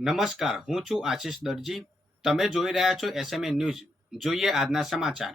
નમસ્કાર હું છું આશિષ દરજી. તમે જોઈ રહ્યા છો એસએમએ ન્યૂઝ જોઈએ આજના સમાચાર.